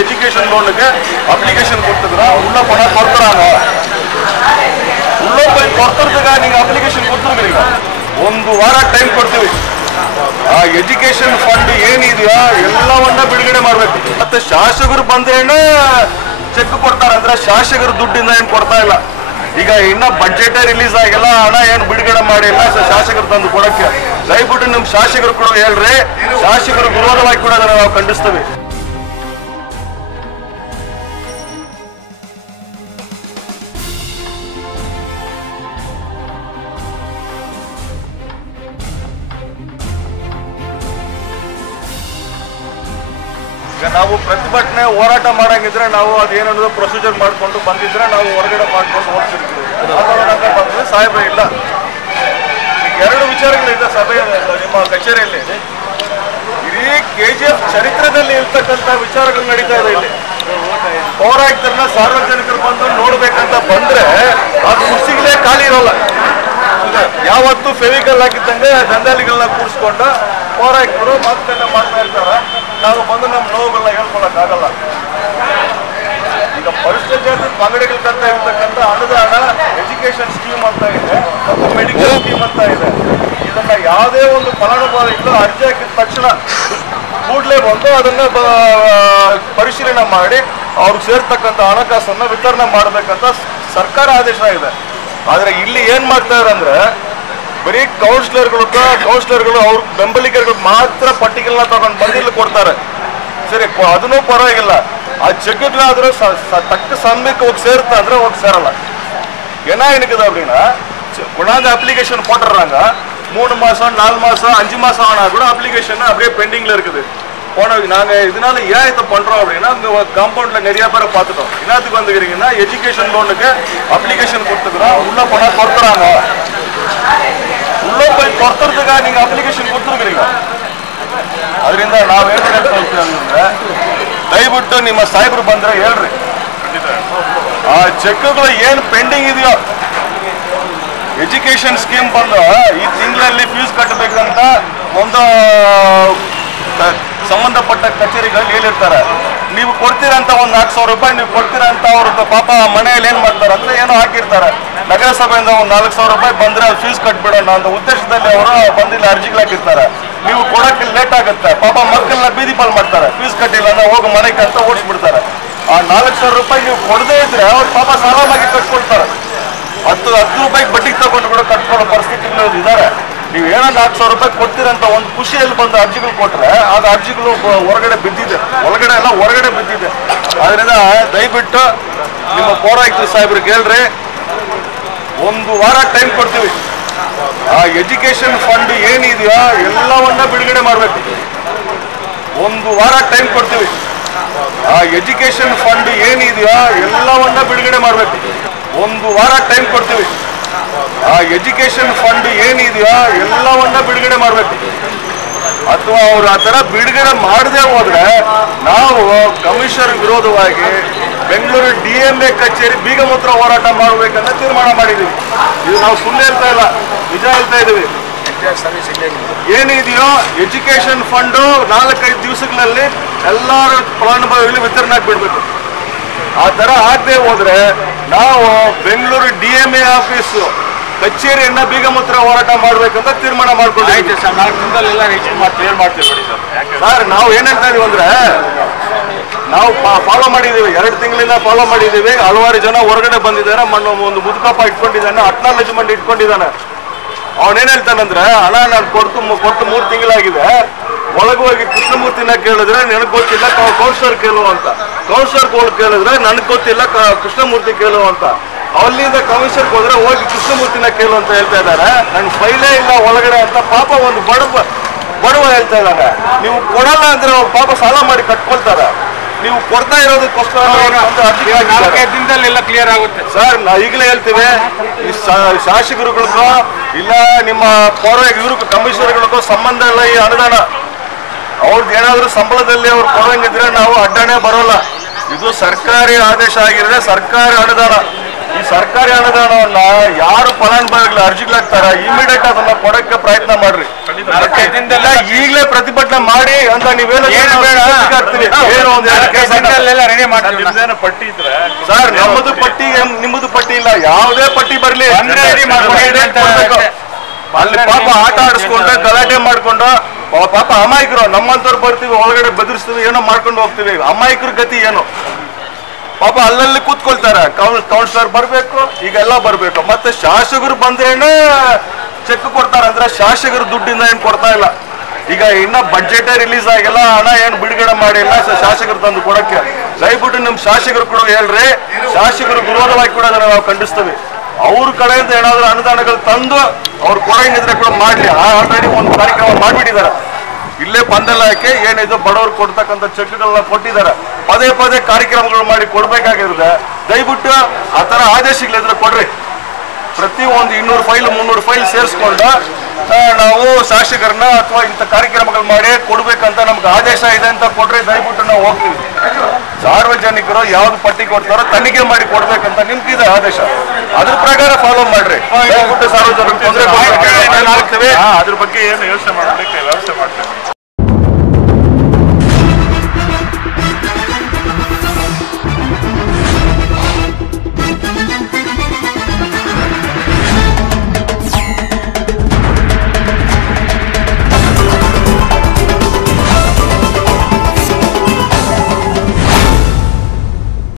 Education ಲೋನ್ಗೆ application ಕೊಡ್ತಿದ್ರ ಉಳ್ಳ ಪಣ ಕೊಡ್ತಾರ ಉಳ್ಳ ಕೊಡ್ತಿರ್ದಾಗ ನೀವು ಅಪ್ಲಿಕೇಶನ್ ಕೊಡ್ತಿರ್ತೀರಿ ಈಗ 1 ವಾರ ಟೈಮ್ ಕೊಡ್ತೀವಿ ಆ ಎಜುಕೇಶನ್ ಫಂಡ್ ಏನಿದೆಯಾ ಎಲ್ಲವನ್ನ ಬಿಡುಗಡೆ ಮಾಡ್ಬೇಕು ಮತ್ತೆ ಶಾಸಕರು ಬಂದ್ರೇನೆ ಚೆಕ್ ಕೊಡ್ತಾರೆ ಅಂದ್ರೆ ಶಾಸಕರ ದುಡ್ಡಿಂದ ಏನು ಕೊಡ್ತಾ ಇಲ್ಲ ಈಗ ಇನ್ನ ಬಜೆಟ್ ರಿಲೀಸ್ ಆಗಿಲ್ಲ ಹಣ ಏನು ಬಿಡುಗಡೆ ಮಾಡಿಲ್ಲ ಶಾಸಕರು ತಂದು ಕೊಡಕ್ಕೆ ದಯವಿಟ್ಟು ನಿಮ್ಮ ಶಾಸಕರು ಕೂಡ ಹೇಳ್ರಿ ಶಾಸಕರು ವಿರೋಧವಾಗಿ ಕೂಡ ಅದನ್ನು ನಾವು ಖಂಡಿಸ್ತೇವೆ ನಾವು ಪ್ರತಿಭಟನೆ ಹೋರಾಟ ಮಾಡಂಗಿದ್ರೆ ನಾವು ಅದೇನನ್ನೋದು ಪ್ರೊಸೀಜರ್ ಮಾಡ್ಕೊಂಡು ಬಂದಿದ್ರೆ ನಾವು ಹೊರಗಡೆ ಮಾಡ್ಕೊಂಡು ಹೋಗ್ತಿರ್ತೀವಿ ಬಂದ್ರೆ ಸಾಹೇಬ ಇಲ್ಲ ಎರಡು ವಿಚಾರಗಳಿದೆ ಸಭೆಯಲ್ಲಿ ನಿಮ್ಮ ಕಚೇರಿಯಲ್ಲಿ ಇಡೀ KGF ಚರಿತ್ರೆದಲ್ಲಿ ಇರ್ತಕ್ಕಂಥ ವಿಚಾರಗಳು ನಡೀತಾ ಇದೆ ಇಲ್ಲಿ ಪೌರಾಯುಕ್ತರನ್ನ ಸಾರ್ವಜನಿಕರು ಬಂದು ನೋಡ್ಬೇಕಂತ ಬಂದ್ರೆ ಅದು ಕುರ್ಸಿಗಳೇ ಖಾಲಿ ಇರೋಲ್ಲ ಯಾವತ್ತು ಫೆವಿಕಲ್ ಹಾಕಿದ್ದಂಗೆ ದಂದಾಲಿಗಳನ್ನ ಕೂರಿಸ್ಕೊಂಡು ಪೌರಾಯುಕ್ತರು ಮಾತುಕತೆ ಮಾಡ್ತಾ ಇರ್ತಾರೆ ನಾವು ಬಂದು ನಮ್ಮ ನೋವುಗಳನ್ನ ಹೇಳ್ಕೊಳಕ್ಕಾಗಲ್ಲ ಈಗ ಪರಿಶಿಷ್ಟ ಜಾತಿ ಪಂಗಡಗಳಂತ ಇರ್ತಕ್ಕಂಥ ಅನುದಾನ ಎಜುಕೇಶನ್ ಸ್ಕೀಮ್ ಅಂತ ಇದೆ ಮತ್ತು ಮೆಡಿಕಲ್ ಸ್ಕೀಮ್ ಅಂತ ಇದೆ ಇದನ್ನ ಯಾವುದೇ ಒಂದು ಫಲಾನುಭವಿಗಳು ಅರ್ಜಿ ಹಾಕಿದ ತಕ್ಷಣ ಕೂಡಲೇ ಬಂದು ಅದನ್ನ ಪರಿಶೀಲನೆ ಮಾಡಿ ಅವ್ರಿಗೆ ಸೇರ್ತಕ್ಕಂಥ ಹಣಕಾಸನ್ನ ವಿತರಣೆ ಮಾಡಬೇಕಂತ ಸರ್ಕಾರ ಆದೇಶ ಇದೆ ಆದ್ರೆ ಇಲ್ಲಿ ಏನ್ ಮಾಡ್ತಾರೆ ಅಂದ್ರೆ ಬರೀ ಕೌನ್ಸಿಲರ್ಗಳು ಅವ್ರ ಬೆಂಬಲಿಗರಿಗೆ ಮಾತ್ರ ಪಟ್ಟಿಗಳನ್ನ ತಗೊಂಡು ಬಂದಿಲ್ಲಿ ಕೊಡ್ತಾರೆ ಸರಿ ಅದನ್ನೂ ಪರವಾಗಿಲ್ಲ ಆ ಚೆಕ್ಗಳಾದ್ರೂ ತಕ್ಕ ಸಮಯಕ್ಕೆ ಹೋಗಿ ಸೇರುತ್ತಾ ಅಂದ್ರೆ ಹೋಗಿ ಸೇರಲ್ಲ ஏன்னா எனக்கு அப்படின்னா கொண்டாந்து அப்ளிகேஷன் போட்டுறாங்க 3 மாசம் 4 மாசம் 5 மாசம் ஆனா கூட அப்ளிகேஷன் அப்படியே பெண்டிங்ல இருக்குது நாங்க இதனால ஏன் இதை பண்றோம் அப்படின்னா காம்பவுண்ட்ல நிறைய பேரை பார்த்துட்டோம் என்னத்துக்கு வந்துக்கிறீங்கன்னா எஜுகேஷன் லோனுக்கு அப்ளிகேஷன் கொடுத்துக்கிறோம் உள்ள பணம் கொடுத்துறாங்க உள்ள போய் கொடுத்துறதுக்காக நீங்க அப்ளிகೇಶನ್ ಕೊಡ್ತಿರ್ತೀರಿ ಅದರಿಂದ ನಾವು ಏನು ಹೇಳ್ತೀವಿ ಅಂದ್ರೆ ದಯವಿಟ್ಟು ನಿಮ್ಮ ಸಾಹೇಬರು ಬಂದ್ರೆ ಹೇಳ್ರಿ ಆ ಚೆಕ್ಗಳು ಏನು ಪೆಂಡಿಂಗ್ ಇದೆಯೋ ಎಜುಕೇಶನ್ ಸ್ಕೀಮ್ ಬಂದು ಈ ತಿಂಗಳಲ್ಲಿ ಫೀಸ್ ಕಟ್ಟಬೇಕಂತ ಒಂದು ಸಂಬಂಧಪಟ್ಟ ಕಚೇರಿಗಳಲ್ಲಿ ಹೇಳಿರ್ತಾರೆ ನೀವು ಕೊಡ್ತೀರಂತ ಒಂದು 4,000 ರೂಪಾಯಿ ನೀವು ಕೊಡ್ತೀರಂತ ಅವ್ರದ್ದು ಪಾಪ ಮನೆಯಲ್ಲಿ ಏನು ಮಾಡ್ತಾರೆ ಅಂದ್ರೆ ಏನೋ ಹಾಕಿರ್ತಾರೆ ನಗರಸಭೆಯಿಂದ ಒಂದು 4,000 ರೂಪಾಯಿ ಬಂದ್ರೆ ಅದು ಫೀಸ್ ಕಟ್ಬಿಡೋಣ ಅಂತ ಉದ್ದೇಶದಲ್ಲಿ ಅವರು ಬಂದಿಲ್ಲ ಅರ್ಜಿಗಳು ಹಾಕಿರ್ತಾರೆ ನೀವು ಕೊಡೋಕ್ಕೆ ಲೇಟ್ ಆಗುತ್ತೆ ಪಾಪ ಮಕ್ಕಳನ್ನ ಬೀದಿ ಪಾಲ್ ಮಾಡ್ತಾರೆ ಫೀಸ್ ಕಟ್ಟಿಲ್ಲ ಅಂದ್ರೆ ಹೋಗಿ ಮನೆಗೆ ಅಂತ ಓಡಿಸ್ಬಿಡ್ತಾರೆ ಆ 4,000 ರೂಪಾಯಿ ನೀವು ಕೊಡದೇ ಇದ್ರೆ ಅವ್ರು ಪಾಪ ಸಾಲವಾಗಿ ಕಟ್ಕೊಳ್ತಾರೆ 10 ರೂಪಾಯಿಗೆ ಬಡ್ಡಿಗೆ ತಗೊಂಡು ಕೂಡ ಕಟ್ಕೊಳ್ಳೋ ಪರಿಸ್ಥಿತಿಗಳು ಇದ್ದಾರೆ ನೀವು ಏನೋ 4,000 ರೂಪಾಯಿ ಕೊಡ್ತೀರಂತ ಒಂದು ಖುಷಿಯಲ್ಲಿ ಬಂದು ಅರ್ಜಿಗಳು ಕೊಟ್ರೆ ಅದು ಅರ್ಜಿಗಳು ಹೊರಗಡೆ ಬಿದ್ದಿದೆ ಹೊರಗಡೆ ಬಿದ್ದಿದೆ ಅದರಿಂದ ದಯವಿಟ್ಟು ನಿಮ್ಮ ಪೌರಾಯುಕ್ತ ಸಾಹೇಬ್ರಿಗೆ ಹೇಳ್ರಿ 1 ವಾರ ಟೈಮ್ ಕೊಡ್ತೀವಿ ಆ ಎಜುಕೇಶನ್ ಫಂಡ್ ಏನಿದೆಯೋ ಎಲ್ಲವನ್ನ ಬಿಡುಗಡೆ ಮಾಡಬೇಕು 1 ವಾರ ಟೈಮ್ ಕೊಡ್ತೀವಿ ಆ ಎಜುಕೇಶನ್ ಫಂಡ್ ಏನಿದೆಯೋ ಎಲ್ಲವನ್ನ ಬಿಡುಗಡೆ ಮಾಡಬೇಕು 1 ವಾರ ಟೈಮ್ ಕೊಡ್ತೀವಿ ಆ ಎಜುಕೇಶನ್ ಫಂಡ್ ಏನಿದೆಯೋ ಎಲ್ಲವನ್ನ ಬಿಡುಗಡೆ ಮಾಡಬೇಕು ಅಥವಾ ಅವ್ರು ಆ ಥರ ಬಿಡುಗಡೆ ಮಾಡದೆ ಹೋದ್ರೆ ನಾವು ಕಮಿಷನರ್ ವಿರೋಧವಾಗಿ ಬೆಂಗಳೂರು DMA ಕಚೇರಿ ಬೀಗ ಮುತ್ರ ಹೋರಾಟ ಮಾಡಬೇಕಂತ ತೀರ್ಮಾನ ಮಾಡಿದ್ದೀವಿ ಇದು ನಾವು ಸುಳ್ಳು ಹೇಳ್ತಾ ಇಲ್ಲ ನಿಜ ಹೇಳ್ತಾ ಇದ್ದೀವಿ ಏನಿದೆಯೋ ಎಜುಕೇಶನ್ ಫಂಡು 4-5 ದಿವಸಗಳಲ್ಲಿ ಎಲ್ಲರ ಫಲಾನುಭವಿಗಳಿಗೆ ವಿತರಣೆ ಬಿಡಬೇಕು ಆ ಥರ ಆಗದೆ ಹೋದ್ರೆ ನಾವು ಬೆಂಗಳೂರು DMA ಆಫೀಸು ಕಚೇರಿಯನ್ನ ಬೀಗ ಮುತ್ರ ಹೋರಾಟ ಮಾಡ್ಬೇಕಂತ ತೀರ್ಮಾನ ಮಾಡ್ಕೊಂಡಿದ್ದೀವಿ ಸರ್ ನಾವು ಏನ್ ಹೇಳ್ತಾ ಇದೀವಿ ಅಂದ್ರೆ ನಾವು ಫಾಲೋ ಮಾಡಿದ್ದೀವಿ 2 ತಿಂಗಳಿಂದ ಫಾಲೋ ಮಾಡಿದ್ದೀವಿ ಹಲವಾರು ಜನ ಹೊರಗಡೆ ಬಂದಿದ್ದಾರೆ ಒಂದು ಮುದುಕಪ್ಪ ಇಟ್ಕೊಂಡಿದ್ದಾನೆ ಅಕ್ನಾಲೆಜ್ಮೆಂಟ್ ಇಟ್ಕೊಂಡಿದ್ದಾನೆ ಅವನೇನ್ ಹೇಳ್ತಾನಂದ್ರೆ ಹಣ ನಾನು ಕೊಟ್ಟು 3 ತಿಂಗಳಾಗಿದೆ ಒಳಗೆ ಹೋಗಿ ಕೃಷ್ಣಮೂರ್ತಿನ ಕೇಳಿದ್ರೆ ನನಗೆ ಗೊತ್ತಿಲ್ಲ ಕೌನ್ಸಿಲರ್ ಕೇಳು ಅಂತ ಕೌನ್ಸಿಲರ್ ಕೇಳಿದ್ರೆ ನನಗೆ ಗೊತ್ತಿಲ್ಲ ಕೃಷ್ಣಮೂರ್ತಿ ಕೇಳು ಅಂತ ಅಲ್ಲಿಂದ ಕಮಿಷನರ್ಗೆ ಹೋದ್ರೆ ಹೋಗಿ ಕೃಷ್ಣಮೂರ್ತಿನ ಕೇಳು ಅಂತ ಹೇಳ್ತಾ ಇದ್ದಾರೆ ನನ್ನ ಫೈಲೇ ಇಲ್ಲ ಒಳಗಡೆ ಅಂತ ಪಾಪ ಒಂದು ಬಡವ ಹೇಳ್ತಾ ಇದ್ದಾರೆ ನೀವು ಕೊಡಲ್ಲ ಅಂದ್ರೆ ಪಾಪ ಸಾಲ ಮಾಡಿ ಕಟ್ಕೊಳ್ತಾರೆ ನೀವು ಕೊಡ್ತಾ ಇರೋದಕ್ಕೋಸ್ಕರ 4-5 ದಿನದಲ್ಲಿ ಎಲ್ಲ ಕ್ಲಿಯರ್ ಆಗುತ್ತೆ ಸರ್ ನಾವು ಈಗಲೇ ಹೇಳ್ತೀವಿ ಈ ಶಾಸಕರುಗಳಿಗೂ ಇಲ್ಲ ನಿಮ್ಮ ಇವ್ರಿಗೂ ಕಮಿಷನರ್ಗಳಿಗೂ ಸಂಬಂಧ ಇಲ್ಲ ಈ ಅನುದಾನ ಅವ್ರದ್ದು ಏನಾದರೂ ಸಂಬಳದಲ್ಲಿ ಅವ್ರು ಕೊಡಂಗಿದ್ರೆ ನಾವು ಅಡ್ಡಾಣೆ ಬರೋಲ್ಲ ಇದು ಸರ್ಕಾರಿ ಆದೇಶ ಆಗಿದ್ರೆ ಸರ್ಕಾರಿ ಅನುದಾನ ಈ ಸರ್ಕಾರಿ ಅನುದಾನವನ್ನ ಯಾರು ಫಲಾನುಭವಿಗಳು ಅರ್ಜಿಗಳಾಗ್ತಾರ ಇಮಿಡಿಯೇಟ್ ಅದನ್ನ ಕೊಡಕ್ಕೆ ಪ್ರಯತ್ನ ಮಾಡ್ರಿ. ಈಗಲೇ ಪ್ರತಿಭಟನೆ ಮಾಡಿ ಅಂತ ನೀವೇನು ಪಟ್ಟಿ ಇದ್ರೆ ಸರ್ ನಮ್ಮದು ಪಟ್ಟಿ ನಿಮ್ಮದು ಪಟ್ಟಿ ಇಲ್ಲ, ಯಾವುದೇ ಪಟ್ಟಿ ಬರ್ಲಿ ಅಲ್ಲಿ ಪಾಪ ಆಟ ಆಡಿಸ್ಕೊಂಡು ಗಲಾಟೆ ಮಾಡ್ಕೊಂಡು ಪಾಪ ಅಮಾಯಕರು ನಮ್ಮಂತವ್ರು ಬರ್ತೀವಿ ಒಳಗಡೆ ಬೆದರಿಸ್ತೀವಿ ಏನೋ ಮಾಡ್ಕೊಂಡು ಹೋಗ್ತೀವಿ. ಅಮಾಯಕರ ಗತಿ ಏನು ಪಾಪ ಅಲ್ಲಲ್ಲಿ ಕೂತ್ಕೊಳ್ತಾರೆ. ಕೌನ್ಸಿಲರ್ ಬರ್ಬೇಕು, ಈಗೆಲ್ಲ ಬರ್ಬೇಕು. ಮತ್ತೆ ಶಾಸಕರು ಬಂದ್ರೇನೆ ಚೆಕ್ ಕೊಡ್ತಾರೆ ಅಂದ್ರೆ ಶಾಸಕರ ದುಡ್ಡಿಂದ ಏನ್ ಕೊಡ್ತಾ ಇಲ್ಲ. ಈಗ ಇನ್ನ ಬಡ್ಜೆಟ್ ರಿಲೀಸ್ ಆಗಿಲ್ಲ, ಹಣ ಏನು ಬಿಡುಗಡೆ ಮಾಡಿಲ್ಲ ಶಾಸಕರು ತಂದು ಕೊಡಕ್ಕೆ. ದಯವಿಟ್ಟು ನಿಮ್ ಶಾಸಕರು ಕೂಡ ಹೇಳ್ರಿ, ಶಾಸಕರು ವಿರೋಧವಾಗಿ ಕೂಡ ಅದನ್ನ ನಾವು ಖಂಡಿಸ್ತೀವಿ. ಅವ್ರ ಕಡೆಯಿಂದ ಏನಾದ್ರು ಅನುದಾನಗಳು ತಂದು ಅವ್ರು ಕೊಡಂಗಿದ್ರೆ ಕೂಡ ಮಾಡ್ಲಿ. ಆಲ್ರೆಡಿ ಒಂದು ಕಾರ್ಯಕ್ರಮ ಮಾಡ್ಬಿಟ್ಟಿದ್ದಾರೆ. ಇಲ್ಲೇ ಪಂದೆಲ್ಲ ಹಾಕಿ ಏನಿದು ಬಡವರು ಕೊಡ್ತಕ್ಕಂಥ ಚೆಕ್ಗಳನ್ನ ಕೊಟ್ಟಿದ್ದಾರೆ. ಪದೇ ಪದೇ ಕಾರ್ಯಕ್ರಮಗಳು ಮಾಡಿ ಕೊಡ್ಬೇಕಾಗಿರುತ್ತೆ. ದಯವಿಟ್ಟು ಆ ತರ ಆದೇಶಗಳಿದ್ರೆ ಕೊಡ್ರಿ. ಪ್ರತಿ ಒಂದು 200 ಫೈಲ್ 300 ಫೈಲ್ ಸೇರಿಸ್ಕೊಂಡು ನಾವು ಶಾಸಕರನ್ನ ಅಥವಾ ಇಂಥ ಕಾರ್ಯಕ್ರಮಗಳು ಮಾಡಿ ಕೊಡ್ಬೇಕಂತ ನಮ್ಗೆ ಆದೇಶ ಇದೆ ಅಂತ ಕೊಡ್ರಿ. ದಯವಿಟ್ಟು ನಾವು ಹೋಗ್ತೀವಿ. ಸಾರ್ವಜನಿಕರು ಯಾವ್ದು ಪಟ್ಟಿ ಕೊಡ್ತಾರೋ ತನಿಖೆ ಮಾಡಿ ಕೊಡ್ಬೇಕಂತ ನಿಮ್ಗಿದೆ ಆದೇಶ. ಅದ್ರ ಪ್ರಕಾರ ಫಾಲೋ ಮಾಡ್ರಿ. ದಯವಿಟ್ಟು ಸಾರ್ವಜನಿಕರು ತೊಂದರೆ ಅದ್ರ ಬಗ್ಗೆ ಏನು ಯೋಚನೆ ಮಾಡಬೇಕು ವ್ಯವಸ್ಥೆ ಮಾಡ್ತೇವೆ.